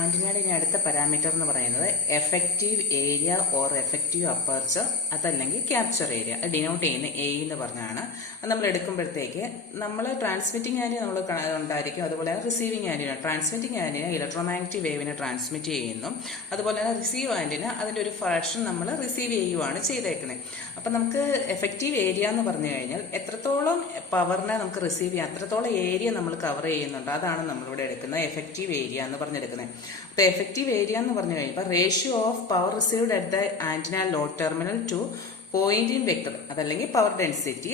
ആന്റിനയുടെ ഇനി അടുത്ത പാരാമീറ്റർ എന്ന് പറയുന്നത് effective area or effective aperture അതല്ലെങ്കിൽ ക്യാപ്ചർ ഏരിയ ഡിനോട്ട് ചെയ്യുന്ന എ എന്ന് പറഞ്ഞാണ്. അത് നമ്മൾ എടുക്കുമ്പോഴത്തേക്ക് നമ്മൾ ട്രാൻസ്മിറ്റിംഗ് ആന്റിന നമ്മൾ ഉണ്ടായിരിക്കും, അതുപോലെ receiving antenna. Transmitting antenna electromagnetic വേവിനെ ട്രാൻസ്മിറ്റ് ചെയ്യുന്നു, അതുപോലെ തന്നെ റിസീവ് ആന്റിന അതിൻ്റെ ഒരു ഫ്രാക്ഷൻ നമ്മൾ റിസീവ് ചെയ്യുകയാണ് ചെയ്തേക്കുന്നത്. അപ്പം നമുക്ക് എഫക്റ്റീവ് ഏരിയ എന്ന് പറഞ്ഞു കഴിഞ്ഞാൽ എത്രത്തോളം പവറിനെ നമുക്ക് റിസീവ് ചെയ്യാം, അത്രത്തോളം ഏരിയ നമ്മൾ കവർ ചെയ്യുന്നുണ്ട്, അതാണ് നമ്മളിവിടെ എടുക്കുന്നത് എഫക്റ്റീവ് ഏരിയ എന്ന് പറഞ്ഞെടുക്കുന്നത്. അപ്പോൾ എഫക്റ്റീവ് ഏരിയ എന്ന് പറഞ്ഞു കഴിയുമ്പോൾ ratio of power received at the antenna load terminal to Poynting vector അതല്ലെങ്കിൽ power density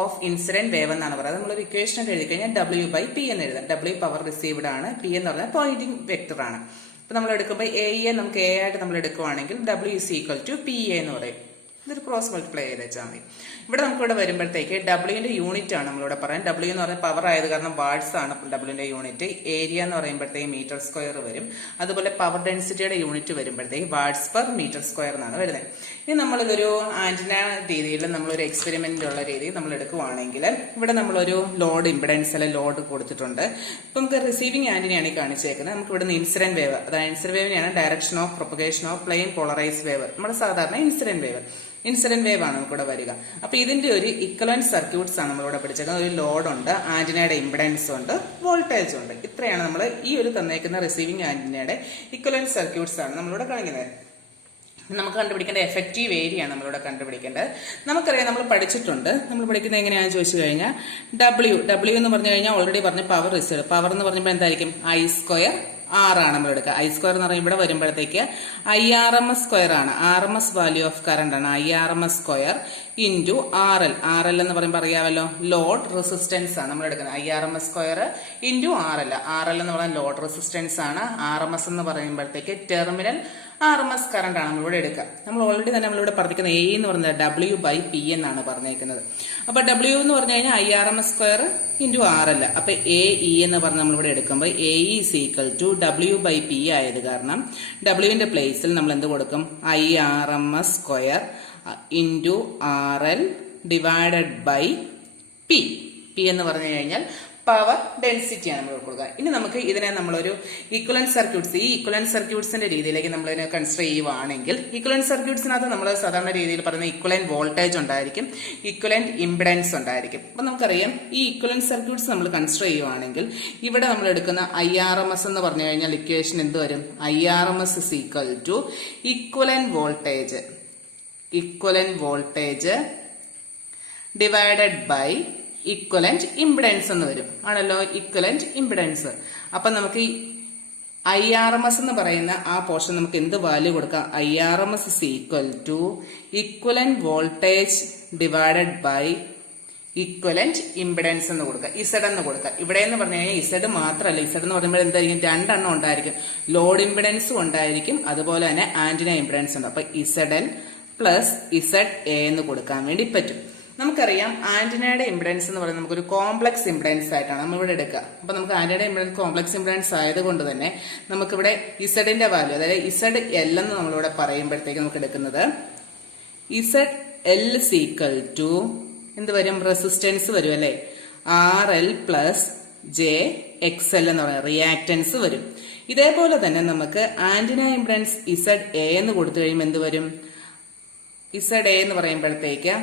of incident wave എന്നാണ് പറയുന്നത്. നമ്മളൊരു ഇക്വേഷൻ എഴുതി കഴിഞ്ഞാൽ W/P എന്ന് എഴുതാം. W പവർ റിസീവ്ഡ് ആണ്, P എന്ന് പറഞ്ഞാൽ പോയിന്റിംഗ് വെക്ടർ ആണ്. അപ്പൊ നമ്മൾ എടുക്കുമ്പോൾ എ നമുക്ക് എ ആയിട്ട് നമ്മൾ എടുക്കുവാണെങ്കിൽ W=PA എന്ന് പറയും. ഇതൊരു ക്രോസ് മൾട്ടിപ്ലൈ ചെയ്ത് വെച്ചാൽ മതി. ഇവിടെ നമുക്കിവിടെ വരുമ്പോഴത്തേക്ക് ഡബ്ല്യൂന്റെ യൂണിറ്റ് ആണ് നമ്മളിവിടെ പറയാം. ഡബ്ല്യൂ എന്ന് പറഞ്ഞാൽ പവർ ആയത് കാരണം വാട്ട്സ് ആണ് ഡബ്ല്യൂന്റെ യൂണിറ്റ്. ഏരിയ എന്ന് പറയുമ്പോഴത്തേക്ക് മീറ്റർ സ്ക്വയർ വരും. അതുപോലെ പവർ ഡെൻസിറ്റിയുടെ യൂണിറ്റ് വരുമ്പോഴത്തേക്ക് വാട്ട്സ് പെർ മീറ്റർ സ്ക്വയർ എന്നാണ് വരുന്നത്. ഇനി നമ്മളിതൊരു ആന്റിന രീതിയിൽ നമ്മളൊരു എക്സ്പെരിമെന്റ് ഉള്ള രീതിയിൽ നമ്മൾ എടുക്കുവാണെങ്കിൽ ഇവിടെ നമ്മളൊരു ലോഡ് ഇമ്പിഡൻസ് അല്ലെ ലോഡ് കൊടുത്തിട്ടുണ്ട്. ഇപ്പൊ നമുക്ക് റിസീവിംഗ് ആന്റിനയാണ് കാണിച്ചേക്കുന്നത്. നമുക്ക് ഇവിടെ നിന്ന് ഇൻസിഡന്റ് വേവ്, അതായത് ഇൻസിഡന്റ് വേവിനെയാണ് direction of propagation of plane polarise wave. നമ്മുടെ സാധാരണ ഇൻസിഡന്റ് വേവ് ആണ് നമുക്കിവിടെ വരിക. അപ്പൊ ഇതിന്റെ ഒരു ഇക്വലന്റ് സർക്യൂട്ട്സ് ആണ് നമ്മളിവിടെ പഠിച്ചേക്കുന്നത്. ഒരു ലോഡ് ഉണ്ട്, ആന്റിനയുടെ ഇമ്പിഡൻസ് ഉണ്ട്, വോൾട്ടേജ് ഉണ്ട്. ഇത്രയാണ് നമ്മൾ ഈ ഒരു തന്നേക്കുന്ന റിസീവിംഗ് ആന്റിനയുടെ ഇക്വലന്റ് സർക്യൂട്ട്സ് ആണ് നമ്മളിവിടെ കാണിക്കുന്നത്. നമുക്ക് കണ്ടുപിടിക്കേണ്ട എഫക്റ്റീവ് ഏരിയ ആണ് നമ്മളിവിടെ കണ്ടുപിടിക്കേണ്ടത്. നമുക്കറിയാം, നമ്മൾ പഠിച്ചിട്ടുണ്ട്. നമ്മൾ പഠിക്കുന്നത് എങ്ങനെയാണെന്ന് ചോദിച്ചു കഴിഞ്ഞാൽ ഡബ്ല്യു എന്ന് പറഞ്ഞു കഴിഞ്ഞാൽ ഓൾറെഡി പറഞ്ഞ പവർ റിസീവ്. പവർ എന്ന് പറഞ്ഞപ്പോൾ എന്തായിരിക്കും I² R ആണ് നമ്മൾ എടുക്കുക. I² എന്ന് പറയുമ്പോൾ ഇവിടെ വരുമ്പോഴത്തേക്ക് IRMS സ്ക്വയർ ആണ്. RMS വാല്യൂ ഓഫ് കറണ്ട് ആണ്. IRMS² into RL. RL എന്ന് പറയുമ്പോൾ അറിയാമല്ലോ, ലോഡ് റെസിസ്റ്റൻസ് ആണ് നമ്മൾ എടുക്കുന്നത്. IRMS² into RL. RL എന്ന് പറയുന്നത് ലോഡ് റെസിസ്റ്റൻസ് ആണ്. RMS എന്ന് പറയുമ്പോഴത്തേക്ക് ടെർമിനൽ RMS കറണ്ട് ആണ് നമ്മളിവിടെ എടുക്കുക. നമ്മൾ ഓൾറെഡി തന്നെ നമ്മളിവിടെ പറഞ്ഞിരിക്കുന്നത് A എന്ന് പറയുന്നത് W/P എന്നാണ് പറഞ്ഞേക്കുന്നത്. അപ്പൊ W എന്ന് പറഞ്ഞു കഴിഞ്ഞാൽ IRMS² ഇൻറ്റു RL. അപ്പൊ AE എന്ന് പറഞ്ഞ് നമ്മളിവിടെ എടുക്കുമ്പോൾ AE= W/P ആയത് കാരണം ഡബ്ല്യുവിന്റെ പ്ലേസിൽ നമ്മൾ എന്ത് കൊടുക്കും? IRMS² into RL divided by P. P എന്ന് പറഞ്ഞു കഴിഞ്ഞാൽ പവർ ഡെൻസിറ്റിയാണ് നമ്മൾ കൊടുക്കുക. ഇനി നമുക്ക് ഇതിനെ നമ്മളൊരു ഇക്വലന്റ് സർക്യൂട്ട്സ്, ഈ ഇക്വലന്റ് സർക്യൂട്ട്സിന്റെ രീതിയിലേക്ക് നമ്മൾ ഇതിനെ കൺസിഡർ ചെയ്യുവാണെങ്കിൽ ഇക്വലന്റ് സർക്യൂട്ട്സിനകത്ത് നമ്മൾ സാധാരണ രീതിയിൽ പറയുന്ന ഇക്വലന്റ് വോൾട്ടേജ് ഉണ്ടായിരിക്കും, ഇക്വലന്റ് ഇംപിഡൻസ് ഉണ്ടായിരിക്കും. അപ്പൊ നമുക്കറിയാം, ഈ ഇക്വലന്റ് സർക്യൂട്ട്സ് നമ്മൾ കൺസിഡർ ചെയ്യുവാണെങ്കിൽ ഇവിടെ നമ്മൾ എടുക്കുന്ന IRMS എന്ന് പറഞ്ഞു കഴിഞ്ഞാൽ ഇക്വേഷൻ എന്ത് വരും? IRMS equivalent voltage divided by equivalent impedance എന്ന് വരും. ആണല്ലോ, ഇക്വലന്റ് ഇംപിഡൻസ്. അപ്പൊ നമുക്ക് IRMS എന്ന് പറയുന്ന ആ പോർഷൻ നമുക്ക് എന്ത് വാല്യൂ കൊടുക്കാം? IRMS equivalent voltage divided by equivalent impedance എന്ന് കൊടുക്കുക. Z എന്ന് കൊടുക്കുക. ഇവിടെ എന്ന് പറഞ്ഞു കഴിഞ്ഞാൽ Z മാത്രമല്ല, Z എന്ന് പറയുമ്പോൾ എന്തായിരിക്കും? രണ്ടെണ്ണം ഉണ്ടായിരിക്കും. ലോഡ് ഇംപിഡൻസും ഉണ്ടായിരിക്കും, അതുപോലെ തന്നെ ആന്റിന ഇംപിഡൻസ് ഉണ്ട്. അപ്പൊ ZL പ്ലസ് ZA എന്ന് കൊടുക്കാൻ വേണ്ടി പറ്റും. നമുക്കറിയാം, ആന്റിനയുടെ ഇംപിഡൻസ് എന്ന് പറയുന്നത് നമുക്കൊരു കോംപ്ലക്സ് ഇംപിഡൻസ് ആയിട്ടാണ് നമ്മളിവിടെ എടുക്കുക. അപ്പൊ നമുക്ക് ആന്റിനയുടെ ഇംപിഡൻസ് കോംപ്ലക്സ് ഇംപിഡൻസ് ആയതുകൊണ്ട് തന്നെ നമുക്കിവിടെ Zന്റെ വാല്യൂ, അതായത് ZL എന്ന് നമ്മളിവിടെ പറയുമ്പോഴത്തേക്ക് നമുക്ക് എടുക്കുന്നത് ZL എന്ത് വരും? റെസിസ്റ്റൻസ് വരും അല്ലെ, RL പ്ലസ് JXL എന്ന് പറയുന്നത് റിയാക്ടൻസ് വരും. ഇതേപോലെ തന്നെ നമുക്ക് ആന്റിന ഇംപിഡൻസ് ZA എന്ന് കൊടുത്തു കഴിയുമ്പോൾ എന്ത് വരും? ZA എന്ന് പറയുമ്പോഴത്തേക്ക്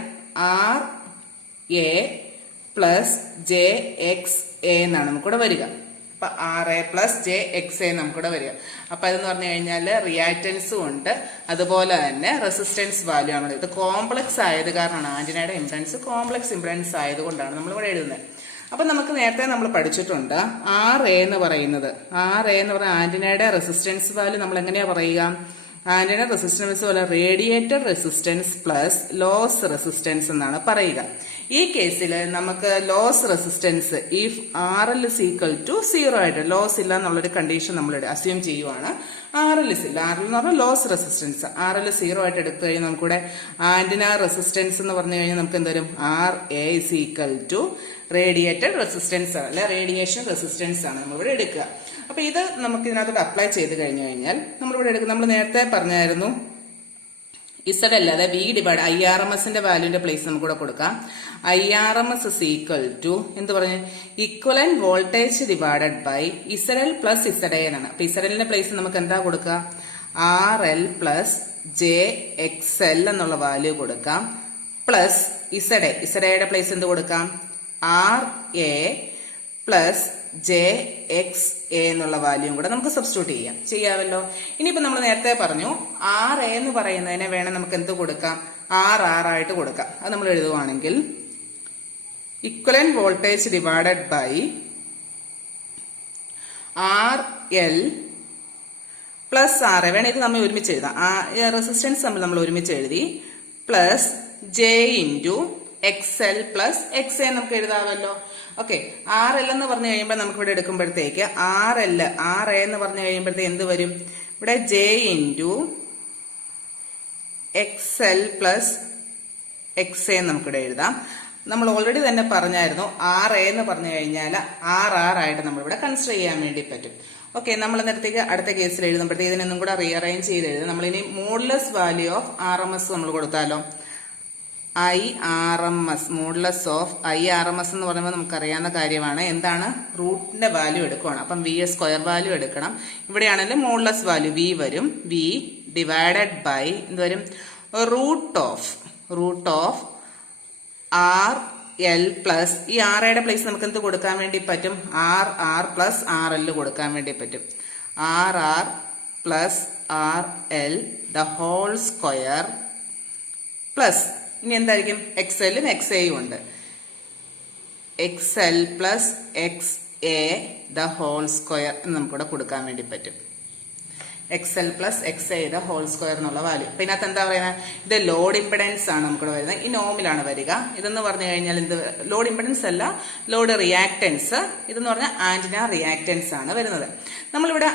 RA പ്ലസ് JXA എന്നാണ് നമുക്കിവിടെ വരിക. അപ്പൊ RA പ്ലസ് JXA നമുക്കിവിടെ വരിക. അപ്പൊ അതെന്ന് പറഞ്ഞു കഴിഞ്ഞാൽ റിയാക്ടൻസും ഉണ്ട്, അതുപോലെ തന്നെ റെസിസ്റ്റൻസ് വാല്യൂ ആണ്. ഇത് കോംപ്ലക്സ് ആയത് കാരണമാണ്, ആന്റിനയുടെ ഇംപിഡൻസ് കോംപ്ലക്സ് ഇംപിഡൻസ് ആയതുകൊണ്ടാണ് നമ്മളിവിടെ എഴുതുന്നത്. അപ്പൊ നമുക്ക് നേരത്തെ നമ്മൾ പഠിച്ചിട്ടുണ്ട് RA എന്ന് പറയുന്നത് ആന്റിനയുടെ റെസിസ്റ്റൻസ് വാല്യൂ നമ്മൾ എങ്ങനെയാ പറയുക? ആന്റിന റെസിസ്റ്റൻസ് പോലെ radiated resistance plus loss resistance എന്നാണ് പറയുക. ഈ കേസിൽ നമുക്ക് ലോസ് റെസിസ്റ്റൻസ് ഇഫ് RL=0 ആയിട്ട്, ലോസ് ഇല്ല എന്നുള്ളൊരു കണ്ടീഷൻ നമ്മൾ അസ്യൂം ചെയ്യുവാണ്. RL എന്ന് പറഞ്ഞാൽ ലോസ് റെസിസ്റ്റൻസ്. RL 0 ആയിട്ട് എടുത്തു കഴിഞ്ഞാൽ നമുക്കിവിടെ ആന്റിന റെസിസ്റ്റൻസ് എന്ന് പറഞ്ഞു കഴിഞ്ഞാൽ നമുക്ക് എന്ത് വരും? RA റേഡിയേറ്റഡ് റെസിസ്റ്റൻസ് ആണ്, അല്ലെ റേഡിയേഷൻ റെസിസ്റ്റൻസ് ആണ് നമ്മളിവിടെ എടുക്കുക. അപ്പൊ ഇത് നമുക്ക് ഇതിനകത്തോട്ട് അപ്ലൈ ചെയ്ത് കഴിഞ്ഞു കഴിഞ്ഞാൽ നമ്മളിവിടെ എടുക്കുക. നമ്മൾ നേരത്തെ പറഞ്ഞായിരുന്നു ഇസഡ് അല്ലാതെ വി ഡിവൈഡ് IRMSന്റെ വാല്യൂന്റെ പ്ലേസ് നമുക്ക് ഇവിടെ കൊടുക്കാം. IRMS ഇസ് ഈക്വൽ ടു എന്ത് പറഞ്ഞു, equivalent voltage divided by ZL plus ZA എന്നാണ്. അപ്പൊ ഇസഡലിന്റെ പ്ലേസ് നമുക്ക് എന്താ കൊടുക്കുക, RL പ്ലസ് JXL എന്നുള്ള വാല്യൂ കൊടുക്കാം. പ്ലസ് ഇസഡയുടെ പ്ലേസ് എന്ത് കൊടുക്കാം, RA പ്ലസ് JXA എന്നുള്ള വാല്യൂം കൂടെ നമുക്ക് സബ്സ്റ്റിറ്റ്യൂട്ട് ചെയ്യാമല്ലോ. ഇനിയിപ്പോ നമ്മൾ നേരത്തെ പറഞ്ഞു RA എന്ന് പറയുന്നതിനെ വേണം നമുക്ക് എന്ത് കൊടുക്കാം, RR ആയിട്ട് കൊടുക്കാം. അത് നമ്മൾ എഴുതുവാണെങ്കിൽ equivalent voltage divided by RL plus RA വേണം. ഇത് നമ്മൾ ഒരുമിച്ച് എഴുതാം, റെസിസ്റ്റൻസ് നമ്മൾ ഒരുമിച്ച് എഴുതി. Plus J into XL plus XA നമുക്ക് എഴുതാമല്ലോ. ഓക്കെ, RL എന്ന് പറഞ്ഞു കഴിയുമ്പോൾ നമുക്ക് ഇവിടെ എടുക്കുമ്പോഴത്തേക്ക് RA എന്ന് പറഞ്ഞു കഴിയുമ്പോഴത്തേക്ക് എന്ത് വരും, ഇവിടെ J into XL plus XA നമുക്കിവിടെ എഴുതാം. നമ്മൾ ഓൾറെഡി തന്നെ പറഞ്ഞായിരുന്നു RA എന്ന് പറഞ്ഞു കഴിഞ്ഞാൽ RR ആയിട്ട് നമ്മളിവിടെ കൺസിഡർ ചെയ്യാൻ വേണ്ടി പറ്റും. ഓക്കെ, നമ്മൾ നേരത്തേക്ക് അടുത്ത കേസിൽ എഴുതുമ്പോഴത്തേക്ക് ഇതിനൊന്നും കൂടെ റീഅറേഞ്ച് ചെയ്ത് എഴുതാം. നമ്മളിനി മോഡുലസ് വാല്യൂ ഓഫ് RMS നമ്മൾ കൊടുത്താലോ, IRMS മോഡുലസ് ഓഫ് IRMS എന്ന് പറയുമ്പോൾ നമുക്കറിയാവുന്ന കാര്യമാണ്. എന്താണ്, റൂട്ടിന്റെ വാല്യൂ എടുക്കുകയാണ്. അപ്പം VS സ്ക്വയർ വാല്യൂ എടുക്കണം. ഇവിടെയാണെങ്കിൽ മോഡുലസ് വാല്യൂ V വരും. V ഡിവൈഡഡ് ബൈ എന്ത് വരും, റൂട്ട് ഓഫ് RL പ്ലസ് ഈ RAയുടെ പ്ലേസ് നമുക്ക് എന്ത് കൊടുക്കാൻ വേണ്ടി പറ്റും, RR പ്ലസ് RL കൊടുക്കാൻ വേണ്ടി പറ്റും. RR plus RL the whole square plus ഇനി എന്തായിരിക്കും, XLും XAയും ഉണ്ട്. XL plus XA the whole square എന്ന് നമുക്കിവിടെ കൊടുക്കാൻ വേണ്ടി പറ്റും. XL plus XA the whole square എന്നുള്ള വാല്യൂ. അപ്പൊ ഇതിനകത്ത് എന്താ പറയുന്നത്, ഇത് ലോഡ് ഇമ്പിഡൻസ് ആണ് നമുക്കിവിടെ വരുന്നത്. ഈ നോമിലാണ് വരിക. ഇതെന്ന് പറഞ്ഞു കഴിഞ്ഞാൽ എന്ത്, ലോഡ് ഇമ്പിഡൻസ് അല്ല, ലോഡ് റിയാക്ടൻസ്. ഇതെന്ന് പറഞ്ഞാൽ ആന്റിന റിയാക്ടൻസ് ആണ് വരുന്നത്. നമ്മളിവിടെ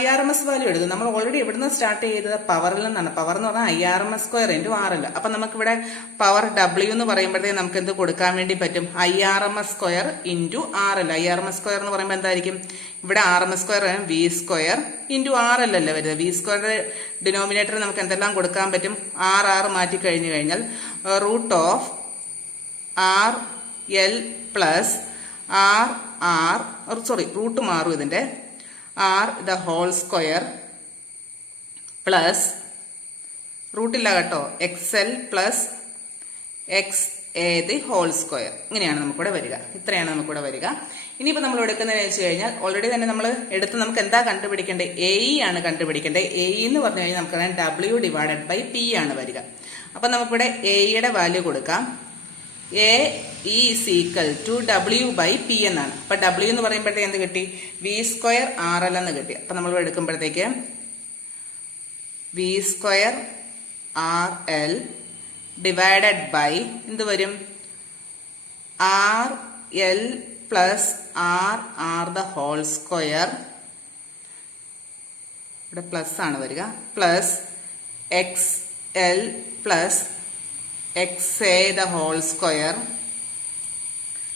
IRMS വാല്യൂ എടുക്കും. നമ്മൾ ഓൾറെഡി ഇവിടുന്ന് സ്റ്റാർട്ട് ചെയ്തത് പവറിൽ നിന്നാണ്. പവർ എന്ന് പറഞ്ഞാൽ IRMS സ്ക്വയർ ഇൻറ്റു RL. അപ്പൊ നമുക്കിവിടെ പവർ W എന്ന് പറയുമ്പോഴത്തേക്ക് നമുക്ക് എന്ത് കൊടുക്കാൻ വേണ്ടി പറ്റും, IRMS square into RL. IRMS square എന്ന് പറയുമ്പോൾ എന്തായിരിക്കും, ഇവിടെ RMS square V square into RL അല്ലേ വരുന്നത്. V സ്ക്വയറിന്റെ ഡിനോമിനേറ്റർ നമുക്ക് എന്തെല്ലാം കൊടുക്കാൻ പറ്റും, RR മാറ്റി കഴിഞ്ഞു കഴിഞ്ഞാൽ root of RL plus root മാറും ഇതിന്റെ, R the whole square plus റൂട്ടില്ല കേട്ടോ, XL plus XA the whole square. ഇങ്ങനെയാണ് നമുക്കിവിടെ വരിക. ഇത്രയാണ് നമുക്കിവിടെ വരിക. ഇനിയിപ്പോൾ നമ്മൾ എടുക്കുന്നതെന്ന് വെച്ച് കഴിഞ്ഞാൽ ഓൾറെഡി തന്നെ നമ്മൾ എടുത്ത് നമുക്ക് എന്താ കണ്ടുപിടിക്കേണ്ടത്, AE ആണ് കണ്ടുപിടിക്കേണ്ടത്. AE എന്ന് പറഞ്ഞു കഴിഞ്ഞാൽ നമുക്കറിയാം W ഡിവൈഡഡ് ബൈ P ആണ് വരിക. അപ്പം നമുക്കിവിടെ AEയുടെ വാല്യൂ കൊടുക്കാം. AE is equal to W by P എന്നാണ്. അപ്പൊ W എന്ന് പറയുമ്പോഴത്തേക്ക് എന്ത് കിട്ടി, V സ്ക്വയർ RL എന്ന് കിട്ടി. അപ്പൊ നമ്മൾ എടുക്കുമ്പോഴത്തേക്ക് V square RL divided by എന്ത് വരും, RL plus RR the whole square, ഇവിടെ പ്ലസ് ആണ് വരിക, plus XL plus XA the whole square.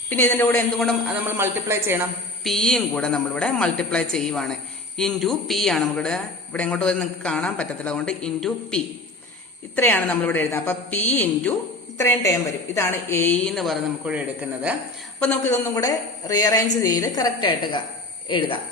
പിന്നെ ഇതിൻ്റെ കൂടെ എന്തുകൊണ്ടും നമ്മൾ മൾട്ടിപ്ലൈ ചെയ്യണം, പിയും കൂടെ നമ്മളിവിടെ മൾട്ടിപ്ലൈ ചെയ്യുവാണ്. ഇൻറ്റു P ആണ് നമുക്കിവിടെ, ഇവിടെ എങ്ങോട്ട് വരും നിങ്ങൾക്ക് കാണാൻ പറ്റത്തില്ല, അതുകൊണ്ട് ഇൻറ്റു P. ഇത്രയാണ് നമ്മളിവിടെ എഴുതുന്നത്. അപ്പം P ഇൻറ്റു ഇത്രയും ടേം വരും. ഇതാണ് AE എന്ന് പറഞ്ഞ് നമുക്കിവിടെ എടുക്കുന്നത്. അപ്പം നമുക്ക് ഇതൊന്നും കൂടെ റീഅറേഞ്ച് ചെയ്ത് കറക്റ്റായിട്ട് എഴുതാം.